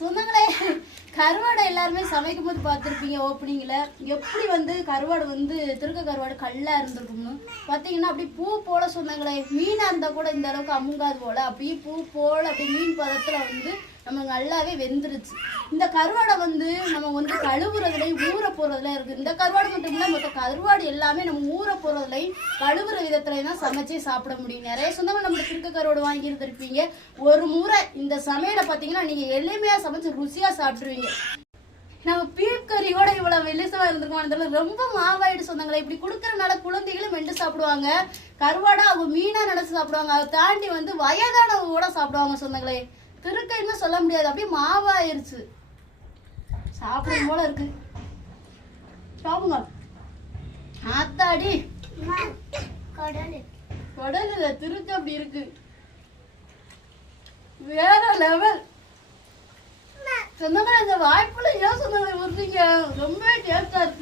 சொந்தங்களே, கருவாடை எல்லாருமே சமைக்கும் போது பார்த்துருப்பீங்க ஓப்பனிங்ல. எப்படி வந்து கருவாடு வந்து திருக்க கருவாடு கல்லா இருந்திருக்கும்னு பார்த்தீங்கன்னா அப்படி பூ போல சொந்தங்களே. மீனா இருந்தா கூட இந்த அளவுக்கு அமுங்காது போல, அப்படியே பூ போல அப்படி மீன் பதத்துல வந்து நம்ம நல்லாவே வெந்துருச்சு. இந்த கருவாடை வந்து நம்ம வந்து கழுவுறதுலையும் ஊற போறதுல இருக்கு. இந்த கருவாடு மட்டும் இல்லை, மொத்த கருவாடு எல்லாமே நம்ம ஊற போறதுலையும் கழுவுற விதத்துலையும் தான் சமைச்சே சாப்பிட முடியும். நிறைய சொந்தங்கள் நம்ம திருக்க கருவாடு வாங்கி இருந்திருப்பீங்க. ஒரு முறை இந்த சமையலை பார்த்தீங்கன்னா நீங்க எளிமையா சமைச்சு ருசியா சாப்பிட்டுருவீங்க. நம்ம பீப் கறியோட இவ்வளவு வெளிசமா இருந்திருக்கோம். ரொம்ப மாவாயிடு சொந்தங்களை. இப்படி கொடுக்கறதுனால குழந்தைகளும் மெண்டு சாப்பிடுவாங்க, கருவாடா அவங்க மீனா நினைச்சு சாப்பிடுவாங்க. அதை தாண்டி வந்து வயதானவங்க கூட சாப்பிடுவாங்க சொந்தங்களே. திருக்கைன்னு சொல்ல முடியாது, அப்படியே மாவாயிருச்சு. சாப்பிடும் போல இருக்கு. சாப்பிடுங்க. ஆத்தாடி கடல் இல்ல, திருக்கு அப்படி இருக்கு. வேற லெவல் சொந்தங்களே. இந்த வாய்ப்புல ஏன் சொந்தங்களை ஊர்றீங்க? ரொம்ப டேஸ்டா இருக்கு.